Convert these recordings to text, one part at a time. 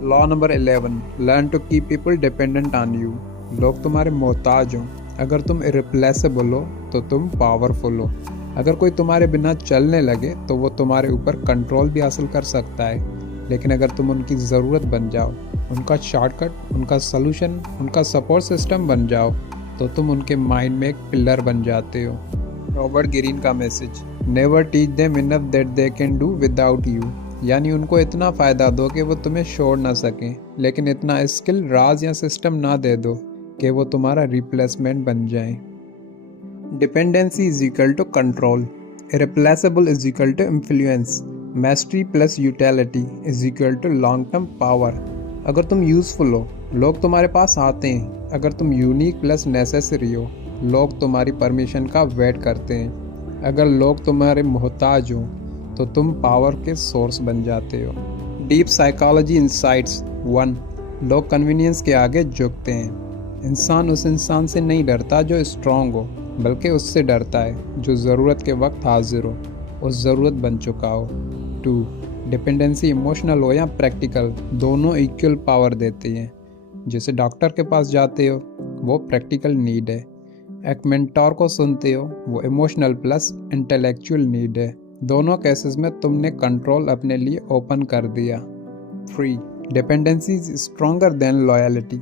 Law number 11, learn to keep people dependent on you. लोग तुम्हारे मोहताज हों, अगर तुम इरिप्लेसेबल हो तो तुम पावरफुल हो। अगर कोई तुम्हारे बिना चलने लगे तो वो तुम्हारे ऊपर कंट्रोल भी हासिल कर सकता है, लेकिन अगर तुम उनकी ज़रूरत बन जाओ, उनका शॉर्टकट, उनका सलूशन, उनका सपोर्ट सिस्टम बन जाओ, तो तुम उनके माइंड में एक पिलर बन जाते हो। रॉबर्ट ग्रीन का message, never teach them enough that they can do without you. यानी उनको इतना फ़ायदा दो कि वो तुम्हें छोड़ ना सकें, लेकिन इतना स्किल, राज या सिस्टम ना दे दो कि वो तुम्हारा रिप्लेसमेंट बन जाए। Dependency is equal to control, irreplaceable is equal to influence, mastery plus utility is equal to long term power. अगर तुम यूज़फुल हो, लोग तुम्हारे पास आते हैं। अगर तुम यूनिक प्लस नेसेसरी हो, लोग तुम्हारी परमिशन का वेट करते हैं। अगर लोग तुम्हारे मोहताज हो तो तुम पावर के सोर्स बन जाते हो। डीप साइकोलॉजी इंसाइट्स 1, लोग कन्वीनियंस के आगे झुकते हैं। इंसान उस इंसान से नहीं डरता जो स्ट्रांग हो, बल्कि उससे डरता है जो ज़रूरत के वक्त हाजिर हो, उस ज़रूरत बन चुका हो। 2, डिपेंडेंसी इमोशनल हो या प्रैक्टिकल, दोनों इक्वल पावर देती हैं। जैसे डॉक्टर के पास जाते हो, वो प्रैक्टिकल नीड है। एक मेंटोर को सुनते हो, वो इमोशनल प्लस इंटेलेक्चुअल नीड है। दोनों केसेस में तुमने कंट्रोल अपने लिए ओपन कर दिया। 3, dependency is stronger than loyalty.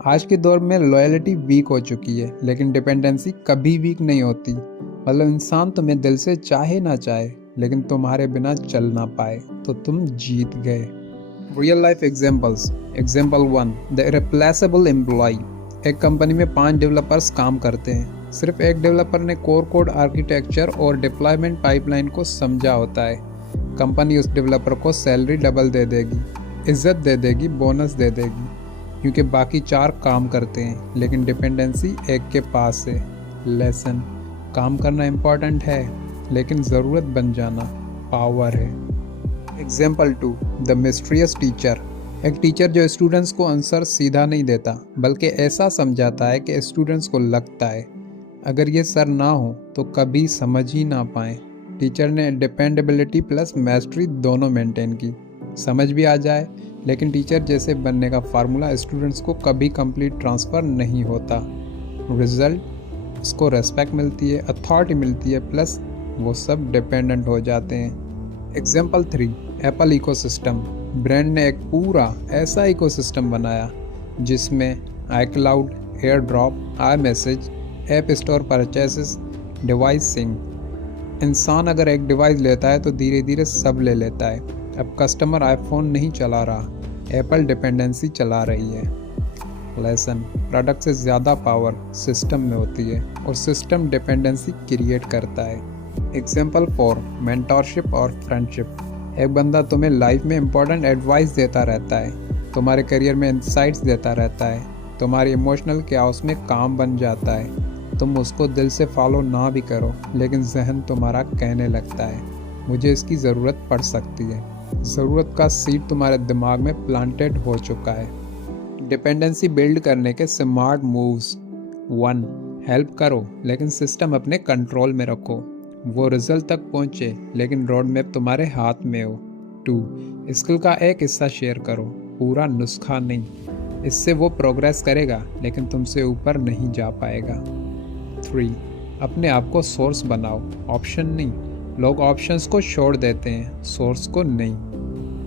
आज के दौर में लॉयल्टी वीक हो चुकी है, लेकिन डिपेंडेंसी कभी वीक नहीं होती। मतलब इंसान तुम्हें दिल से चाहे ना चाहे, लेकिन तुम्हारे बिना चल ना पाए, तो तुम जीत गए। Real life examples. Example 1, the irreplaceable employee. एक कंपनी में 5 डेवलपर्स काम करते हैं। सिर्फ एक डेवलपर ने कोर कोड, आर्किटेक्चर और डिप्लॉयमेंट पाइपलाइन को समझा होता है। कंपनी उस डेवलपर को सैलरी डबल दे देगी, इज्जत दे देगी, बोनस दे देगी, क्योंकि बाकी 4 काम करते हैं, लेकिन डिपेंडेंसी एक के पास है। लेसन, काम करना इम्पॉर्टेंट है, लेकिन ज़रूरत बन जाना पावर है। Example 2, the mysterious teacher. एक टीचर जो स्टूडेंट्स को आंसर सीधा नहीं देता, बल्कि ऐसा समझाता है कि स्टूडेंट्स को लगता है अगर ये सर ना हो तो कभी समझ ही ना पाए। टीचर ने डिपेंडेबिलिटी प्लस मैस्ट्री दोनों मेंटेन की। समझ भी आ जाए, लेकिन टीचर जैसे बनने का फार्मूला स्टूडेंट्स को कभी कंप्लीट ट्रांसफ़र नहीं होता। रिजल्ट, उसको रेस्पेक्ट मिलती है, अथॉरिटी मिलती है, प्लस वो सब डिपेंडेंट हो जाते हैं। Example 3, Apple ecosystem. ब्रांड ने एक पूरा ऐसा इकोसिस्टम बनाया जिसमें iCloud, AirDrop, iMessage, App Store, purchases, device sync. इंसान अगर एक डिवाइस लेता है तो धीरे धीरे सब ले लेता है। अब कस्टमर आईफोन नहीं चला रहा, एप्पल डिपेंडेंसी चला रही है। लेसन, प्रोडक्ट से ज़्यादा पावर सिस्टम में होती है, और सिस्टम डिपेंडेंसी क्रिएट करता है। एग्जाम्पल 4, मेंटोरशिप और फ्रेंडशिप। एक बंदा तुम्हें लाइफ में इंपॉर्टेंट एडवाइस देता रहता है, तुम्हारे करियर में इंसाइट्स देता रहता है, तुम्हारी इमोशनल क्याओस में काम बन जाता है। तुम उसको दिल से फॉलो ना भी करो, लेकिन जहन तुम्हारा कहने लगता है मुझे इसकी ज़रूरत पड़ सकती है। ज़रूरत का सीड तुम्हारे दिमाग में प्लांटेड हो चुका है। डिपेंडेंसी बिल्ड करने के स्मार्ट मूव्स। 1, हेल्प करो, लेकिन सिस्टम अपने कंट्रोल में रखो। वो रिजल्ट तक पहुँचे, लेकिन रोड मैप तुम्हारे हाथ में हो। 2, स्किल का एक हिस्सा शेयर करो, पूरा नुस्खा नहीं। इससे वो प्रोग्रेस करेगा, लेकिन तुमसे ऊपर नहीं जा पाएगा। 3, अपने आप को सोर्स बनाओ, ऑप्शन नहीं। लोग ऑप्शंस को छोड़ देते हैं, सोर्स को नहीं।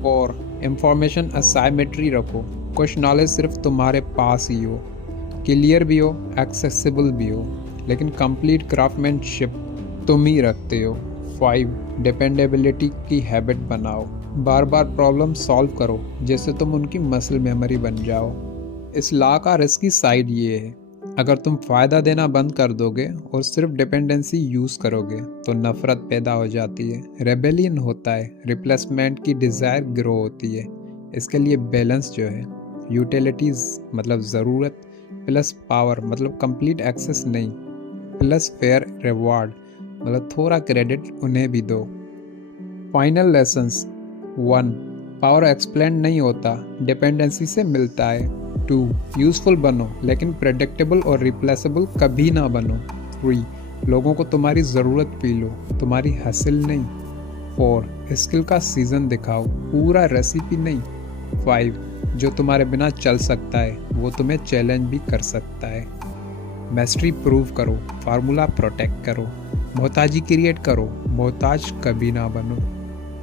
4, इंफॉर्मेशन असाइमेट्री रखो, कुछ नॉलेज सिर्फ तुम्हारे पास ही हो, क्लियर भी हो, एक्सेसिबल भी हो, लेकिन कंप्लीट क्राफ्टमैनशिप तुम ही रखते हो। 5, डिपेंडेबिलिटी की हैबिट बनाओ, बार बार प्रॉब्लम सॉल्व करो जैसे तुम उनकी मसल मेमोरी बन जाओ। इस लॉ का रिस्की साइड ये है, अगर तुम फ़ायदा देना बंद कर दोगे और सिर्फ डिपेंडेंसी यूज़ करोगे तो नफ़रत पैदा हो जाती है, रेबेलियन होता है, रिप्लेसमेंट की डिज़ायर ग्रो होती है। इसके लिए बैलेंस जो है, यूटिलिटीज़ मतलब ज़रूरत, प्लस पावर मतलब कंप्लीट एक्सेस नहीं, प्लस फेयर रिवॉर्ड मतलब थोड़ा क्रेडिट उन्हें भी दो। Final lessons. 1, पावर एक्सप्लेन नहीं होता, डिपेंडेंसी से मिलता है। 2, यूज़फुल बनो, लेकिन प्रेडिक्टेबल और रिप्लेसेबल कभी ना बनो। 3, लोगों को तुम्हारी ज़रूरत पी लो, तुम्हारी हासिल नहीं। 4, स्किल का सीज़न दिखाओ, पूरा रेसिपी नहीं। 5, जो तुम्हारे बिना चल सकता है वो तुम्हें चैलेंज भी कर सकता है। मैस्ट्री प्रूव करो, फार्मूला प्रोटेक्ट करो, मोहताजी क्रिएट करो, मोहताज कभी ना बनो।